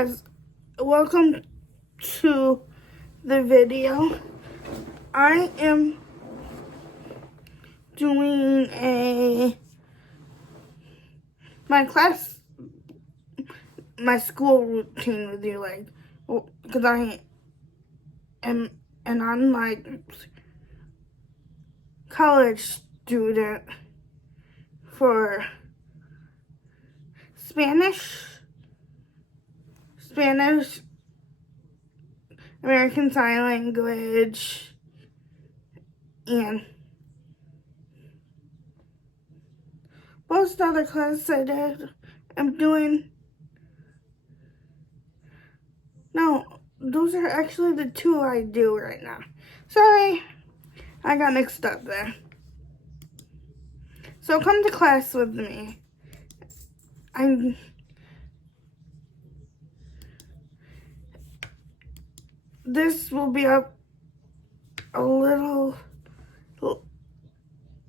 guys, welcome to the video. I am doing my school routine with you, because I am an online college student for Spanish, American Sign Language, and most other classes I'm doing. No, those are actually the two I do right now. Sorry, I got mixed up there. So come to class with me. This will be up a little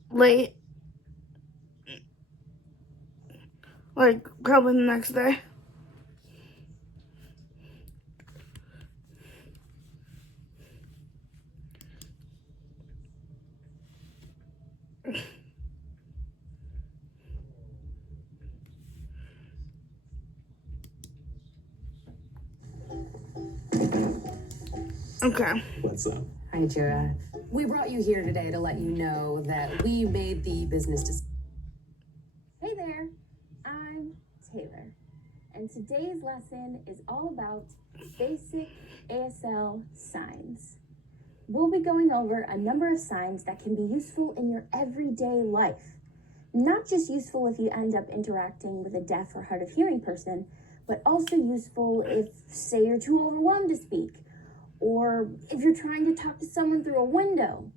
late, like probably the next day. Okay. What's up? Hi, Jira. We brought you here today to let you know that we made the business decision. Hey there, I'm Taylor, and today's lesson is all about basic ASL signs. We'll be going over a number of signs that can be useful in your everyday life. Not just useful if you end up interacting with a deaf or hard of hearing person, but also useful if, say, you're too overwhelmed to speak, or if you're trying to talk to someone through a window.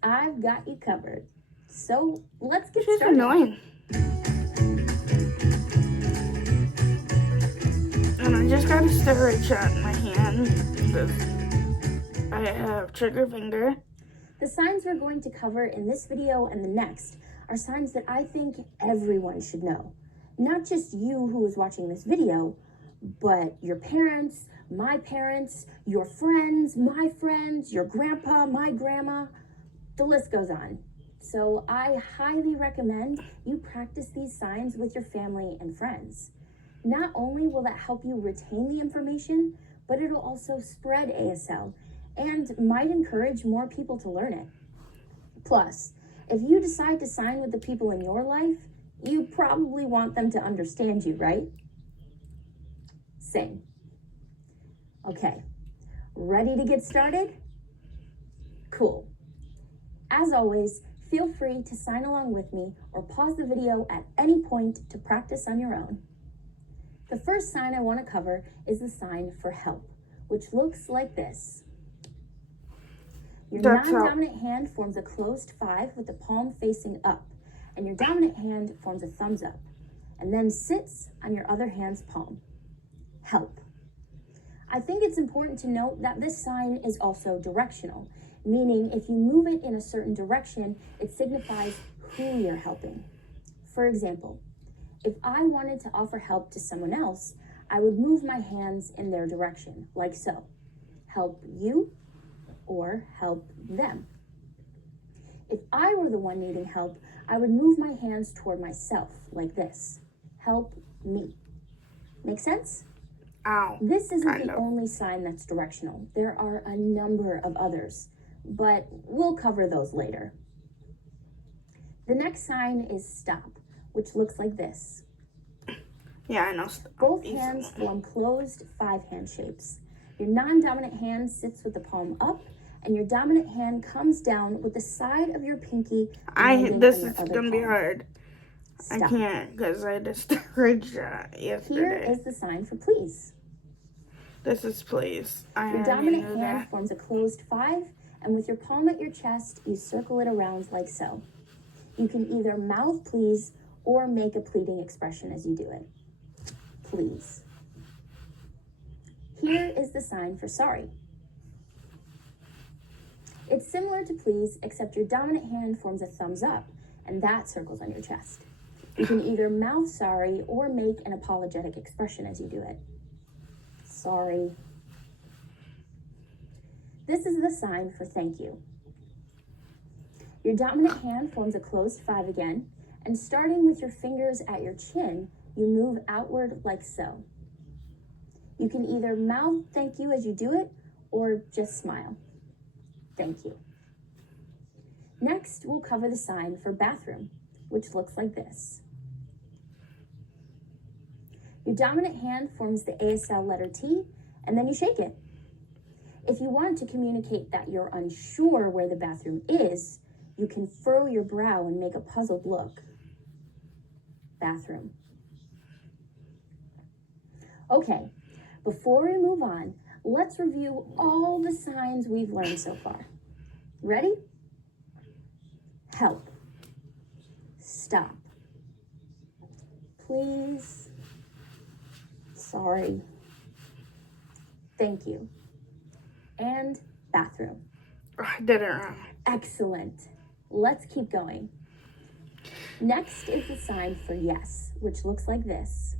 I've got you covered. So let's get started. She's annoying. And I just got a stirrer shot in my hand because I have trigger finger. The signs we're going to cover in this video and the next are signs that I think everyone should know. Not just you who is watching this video, but your parents, my parents, your friends, my friends, your grandpa, my grandma, the list goes on. So I highly recommend you practice these signs with your family and friends. Not only will that help you retain the information, but it'll also spread ASL and might encourage more people to learn it. Plus, if you decide to sign with the people in your life, you probably want them to understand you, right? Same. Okay, ready to get started? Cool. As always, feel free to sign along with me or pause the video at any point to practice on your own. The first sign I want to cover is the sign for help, which looks like this. Your non-dominant hand forms a closed 5 with the palm facing up, and your dominant hand forms a thumbs up, and then sits on your other hand's palm. Help. I think it's important to note that this sign is also directional, meaning if you move it in a certain direction, it signifies who you're helping. For example, if I wanted to offer help to someone else, I would move my hands in their direction, like so. Help you, or help them. If I were the one needing help, I would move my hands toward myself, like this. Help me. Make sense? Ow. This isn't the only sign that's directional. There are a number of others, but we'll cover those later. The next sign is stop, which looks like this. Yeah, I know. Both hands form closed 5-hand shapes. Your non-dominant hand sits with the palm up, and your dominant hand comes down with the side of your pinky. This is gonna be hard. Stop. I can't because I just discouraged yesterday. Here is the sign for please. This is please. Your dominant hand forms a closed 5, and with your palm at your chest, you circle it around like so. You can either mouth please or make a pleading expression as you do it. Please. Here is the sign for sorry. It's similar to please, except your dominant hand forms a thumbs up, and that circles on your chest. You can either mouth sorry or make an apologetic expression as you do it. Sorry. This is the sign for thank you. Your dominant hand forms a closed 5 again, and starting with your fingers at your chin, you move outward like so. You can either mouth thank you as you do it, or just smile. Thank you. Next, we'll cover the sign for bathroom, which looks like this. Your dominant hand forms the ASL letter T, and then you shake it. If you want to communicate that you're unsure where the bathroom is, you can furrow your brow and make a puzzled look. Bathroom. Okay, before we move on, let's review all the signs we've learned so far. Ready? Help. Stop. Please. Sorry. Thank you. And bathroom. I did it wrong. Excellent. Let's keep going. Next is the sign for yes, which looks like this.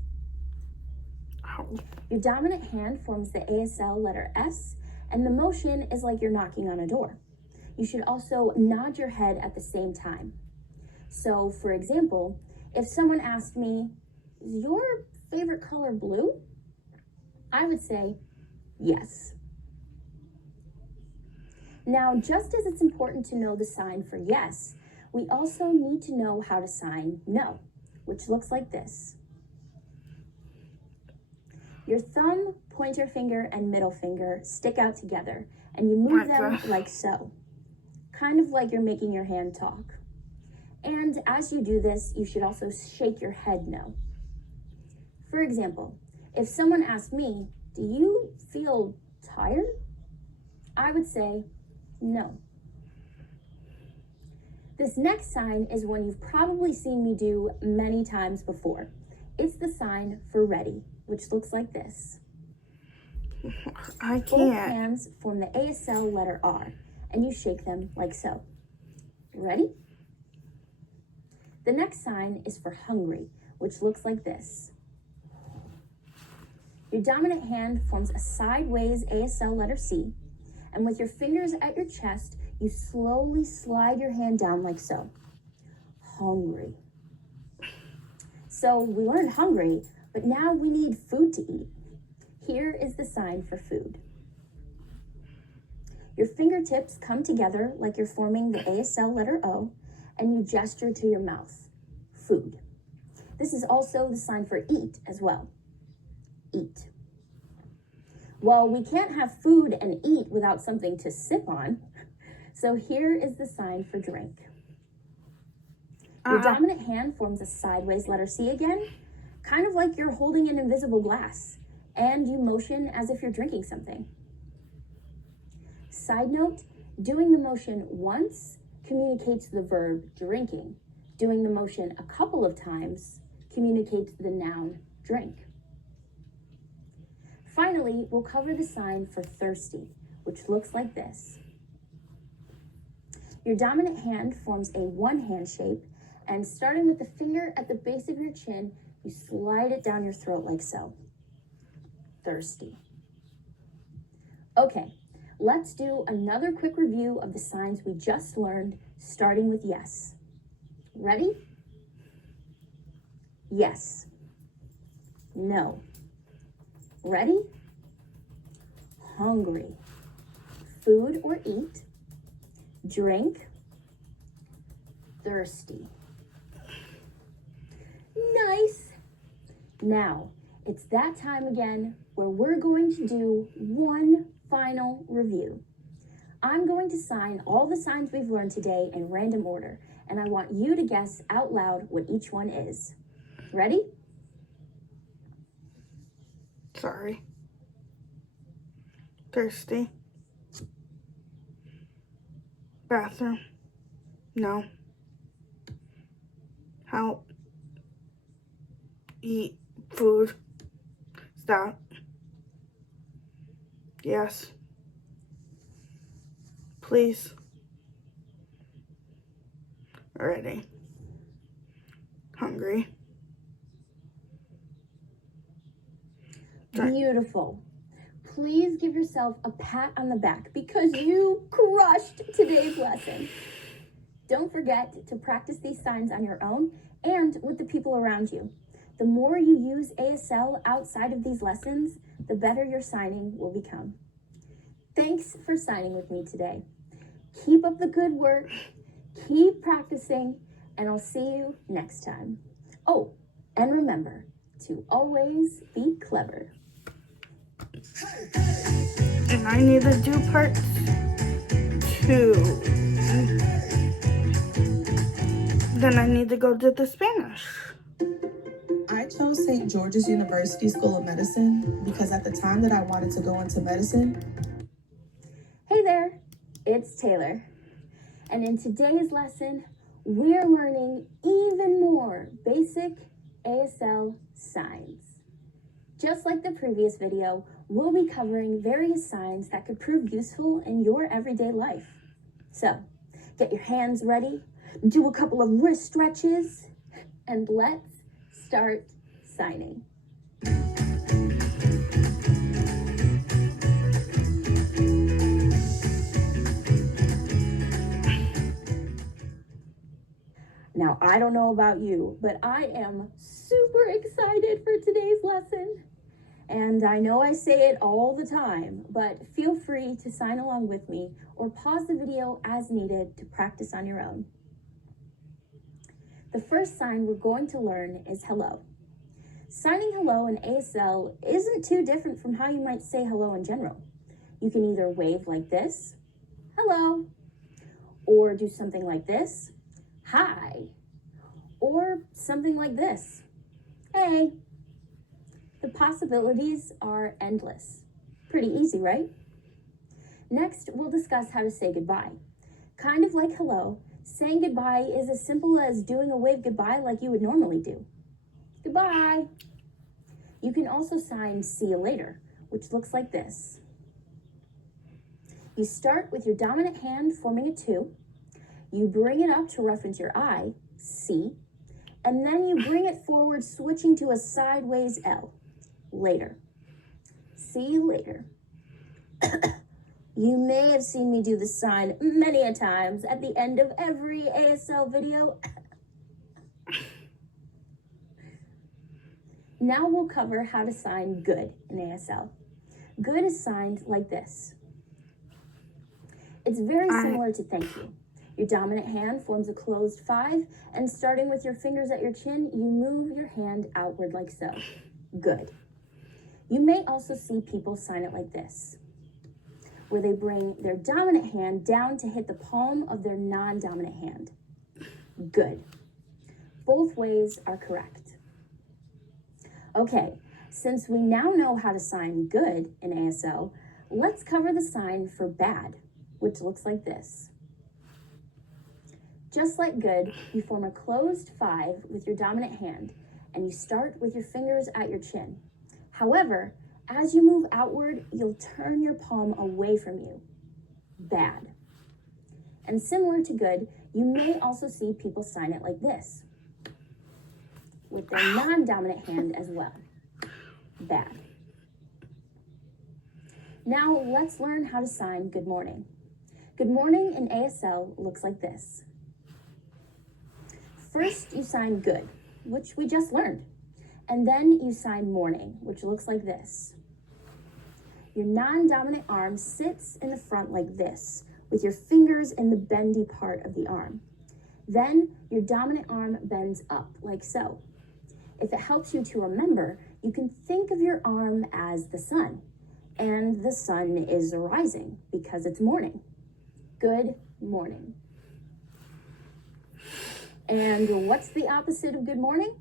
Ow. Your dominant hand forms the ASL letter S, and the motion is like you're knocking on a door. You should also nod your head at the same time. So, for example, if someone asked me, is your favorite color blue? I would say, yes. Now, just as it's important to know the sign for yes, we also need to know how to sign no, which looks like this. Your thumb, pointer finger, and middle finger stick out together, and you move them like so, kind of like you're making your hand talk. And as you do this, you should also shake your head no. For example, if someone asked me, do you feel tired? I would say, no. This next sign is one you've probably seen me do many times before. It's the sign for ready, which looks like this. I Both can't. hands form the ASL letter R, and you shake them like so. Ready? The next sign is for hungry, which looks like this. Your dominant hand forms a sideways ASL letter C, and with your fingers at your chest, you slowly slide your hand down like so. Hungry. So we learned hungry, but now we need food to eat. Here is the sign for food. Your fingertips come together like you're forming the ASL letter O, and you gesture to your mouth. Food. This is also the sign for eat as well. Eat. Well, we can't have food and eat without something to sip on, so here is the sign for drink. Your dominant hand forms a sideways letter C again, kind of like you're holding an invisible glass, and you motion as if you're drinking something. Side note, doing the motion once communicates the verb drinking. Doing the motion a couple of times communicates the noun drink. Finally, we'll cover the sign for thirsty, which looks like this. Your dominant hand forms a one-hand shape, and starting with the finger at the base of your chin, you slide it down your throat like so. Thirsty. Okay, let's do another quick review of the signs we just learned, starting with yes. Ready? Yes. No. Ready? Hungry. Food or eat. Drink. Thirsty. Nice. Now, it's that time again where we're going to do one final review. I'm going to sign all the signs we've learned today in random order, and I want you to guess out loud what each one is. Ready? Sorry. Thirsty. Bathroom. No. Help. Eat. Food. Stop. Yes. Please. Ready. Hungry. Beautiful. please give yourself a pat on the back because you crushed today's lesson. Don't forget to practice these signs on your own and with the people around you. The more you use ASL outside of these lessons, the better your signing will become. Thanks for signing with me today. Keep up the good work, keep practicing, and I'll see you next time. Oh, and remember to always be clever. And I need to do part 2. Then I need to go do the Spanish. I chose St. George's University School of Medicine because at the time that I wanted to go into medicine. Hey there, it's Taylor. And in today's lesson, we're learning even more basic ASL signs. Just like the previous video, we'll be covering various signs that could prove useful in your everyday life. So, get your hands ready, do a couple of wrist stretches, and let's start signing. Now, I don't know about you, but I am super excited for today's lesson. And I know I say it all the time, but feel free to sign along with me or pause the video as needed to practice on your own. The first sign we're going to learn is hello. Signing hello in ASL isn't too different from how you might say hello in general. You can either wave like this, hello, or do something like this, hi, or something like this, hey. The possibilities are endless. Pretty easy, right? Next, we'll discuss how to say goodbye. Kind of like hello, saying goodbye is as simple as doing a wave goodbye like you would normally do. Goodbye. You can also sign see you later, which looks like this. You start with your dominant hand forming a 2. You bring it up to reference your I, C, and then you bring it forward, switching to a sideways L, later. See you later. You may have seen me do this sign many a times at the end of every ASL video. Now we'll cover how to sign good in ASL. Good is signed like this. It's very similar to thank you. Your dominant hand forms a closed 5, and starting with your fingers at your chin, you move your hand outward like so. Good. You may also see people sign it like this, where they bring their dominant hand down to hit the palm of their non-dominant hand. Good. Both ways are correct. Okay, since we now know how to sign good in ASL, let's cover the sign for bad, which looks like this. Just like good, you form a closed 5 with your dominant hand, and you start with your fingers at your chin. However, as you move outward, you'll turn your palm away from you. Bad. And similar to good, you may also see people sign it like this, with their non-dominant hand as well. Bad. Now let's learn how to sign good morning. Good morning in ASL looks like this. First, you sign good, which we just learned. And then you sign morning, which looks like this. Your non-dominant arm sits in the front like this, with your fingers in the bendy part of the arm. Then your dominant arm bends up like so. If it helps you to remember, you can think of your arm as the sun, and the sun is rising because it's morning. Good morning. And what's the opposite of good morning?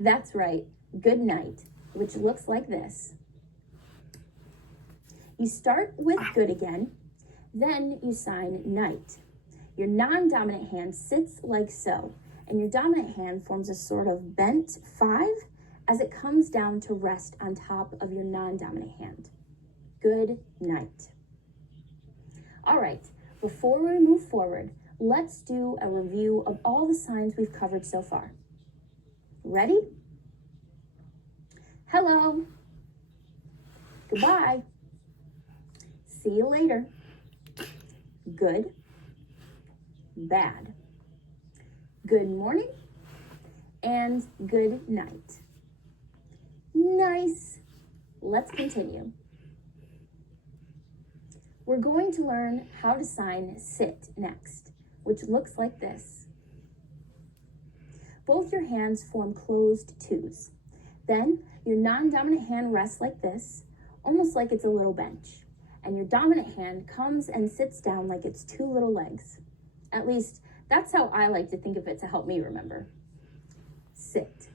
That's right, good night, which looks like this. You start with good again, then you sign night. Your non-dominant hand sits like so, and your dominant hand forms a sort of bent 5 as it comes down to rest on top of your non-dominant hand. Good night. All right, before we move forward, let's do a review of all the signs we've covered so far. Ready? Hello. Goodbye. See you later. Good. Bad. Good morning. And good night. Nice. Let's continue. We're going to learn how to sign sit next, which looks like this. Both your hands form closed twos. Then your non-dominant hand rests like this, almost like it's a little bench. And your dominant hand comes and sits down like it's two little legs. At least, that's how I like to think of it to help me remember. Sit.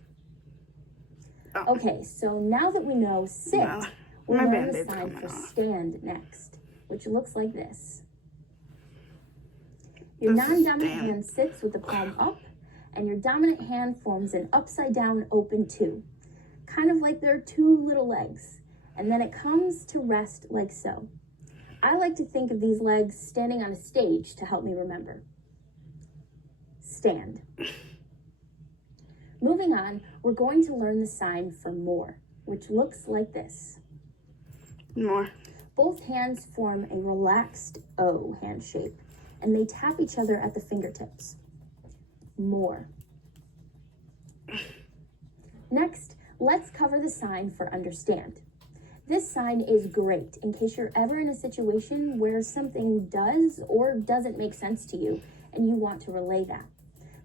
Oh. Okay, so now that we know sit, No, we'll my learn the Band-Aid's sign coming for off. stand next, which looks like this. Your This is non-dominant stand. hand sits with the palm up, and your dominant hand forms an upside down open two, kind of like there are two little legs, and then it comes to rest like so. I like to think of these legs standing on a stage to help me remember. Stand. Moving on, we're going to learn the sign for more, which looks like this. More. Both hands form a relaxed O hand shape, and they tap each other at the fingertips. More. Next, let's cover the sign for understand. This sign is great in case you're ever in a situation where something does or doesn't make sense to you and you want to relay that.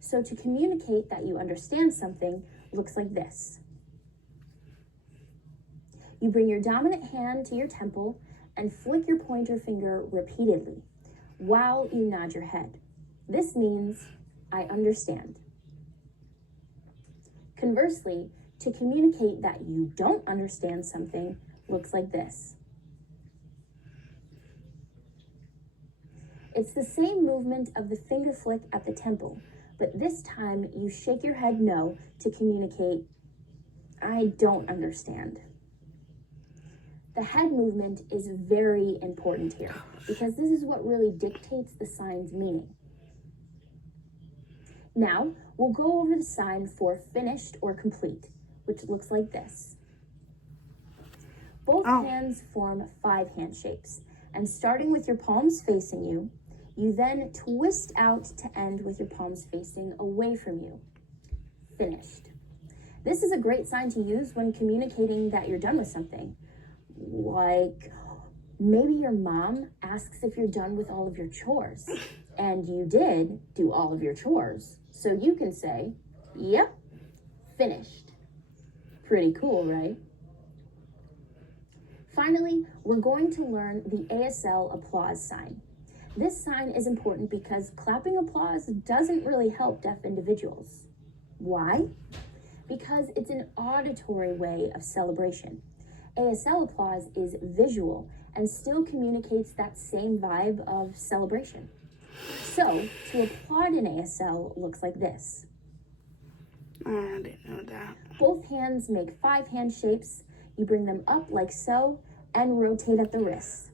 So to communicate that you understand something looks like this. You bring your dominant hand to your temple and flick your pointer finger repeatedly while you nod your head. This means, I understand. Conversely, to communicate that you don't understand something looks like this. It's the same movement of the finger flick at the temple, but this time you shake your head no to communicate, I don't understand. The head movement is very important here because this is what really dictates the sign's meaning. Now, we'll go over the sign for finished or complete, which looks like this. Both hands form 5 hand shapes, and starting with your palms facing you, you then twist out to end with your palms facing away from you. Finished. This is a great sign to use when communicating that you're done with something. Like, maybe your mom asks if you're done with all of your chores, and you did do all of your chores. So you can say, yep, finished. Pretty cool, right? Finally, we're going to learn the ASL applause sign. This sign is important because clapping applause doesn't really help deaf individuals. Why? Because it's an auditory way of celebration. ASL applause is visual and still communicates that same vibe of celebration. So, to applaud in ASL looks like this. I didn't know that. Both hands make 5 hand shapes. You bring them up like so and rotate at the wrists.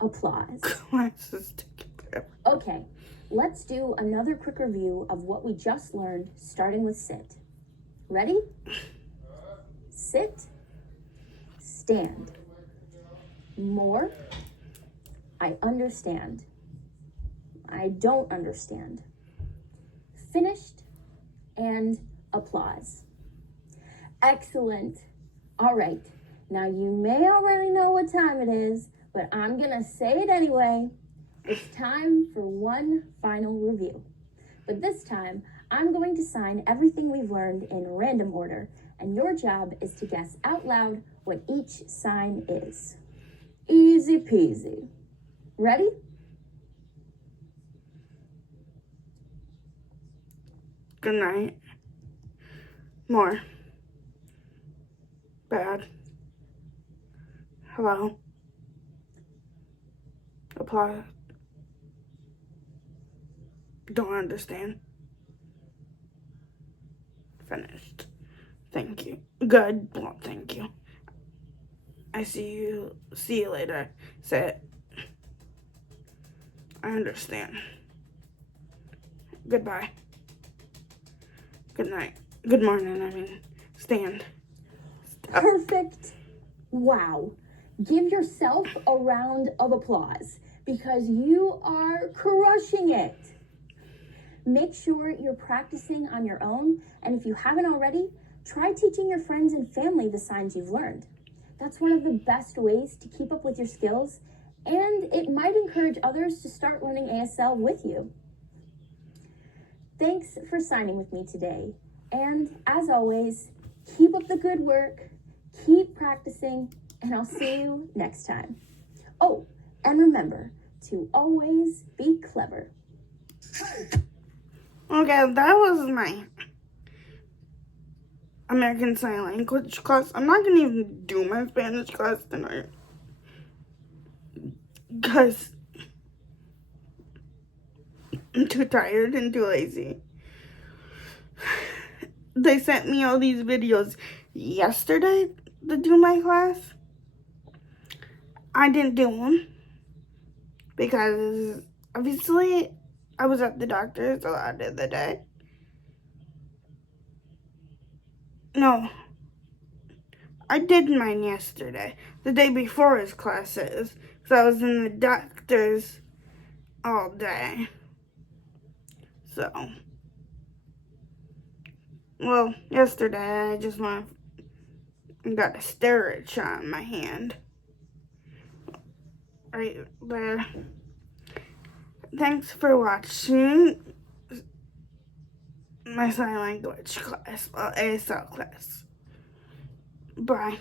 Applause. Glasses taking forever. Okay, let's do another quick review of what we just learned, starting with sit. Ready? Sit. Stand. More. I understand. I don't understand. Finished. And applause. Excellent. All right. Now you may already know what time it is, but I'm gonna say it anyway. It's time for one final review. But this time, I'm going to sign everything we've learned in random order, and your job is to guess out loud what each sign is. Easy peasy. Ready? Good night. More. Bad. Hello. Applause. Don't understand. Finished. Thank you. Good. Well, thank you. I see you. See you later. Sit. I understand. Goodbye. Good night. Good morning, I mean. Stand. Perfect. Wow. Give yourself a round of applause because you are crushing it. Make sure you're practicing on your own, and if you haven't already, try teaching your friends and family the signs you've learned. That's one of the best ways to keep up with your skills, and it might encourage others to start learning ASL with you. Thanks for signing with me today, and as always, keep up the good work, keep practicing, and I'll see you next time. Oh, and remember to always be clever. Okay, that was my American Sign Language class. I'm not gonna even do my Spanish class tonight because I'm too tired and too lazy. They sent me all these videos yesterday to do my class. I didn't do them because obviously I was at the doctor's a lot of the day. No, I did mine yesterday, the day before his classes, because I was in the doctor's all day. So, well, yesterday I just got a steroid shot in my hand. Right there. Thanks for watching my sign language class, well, ASL class. Bye.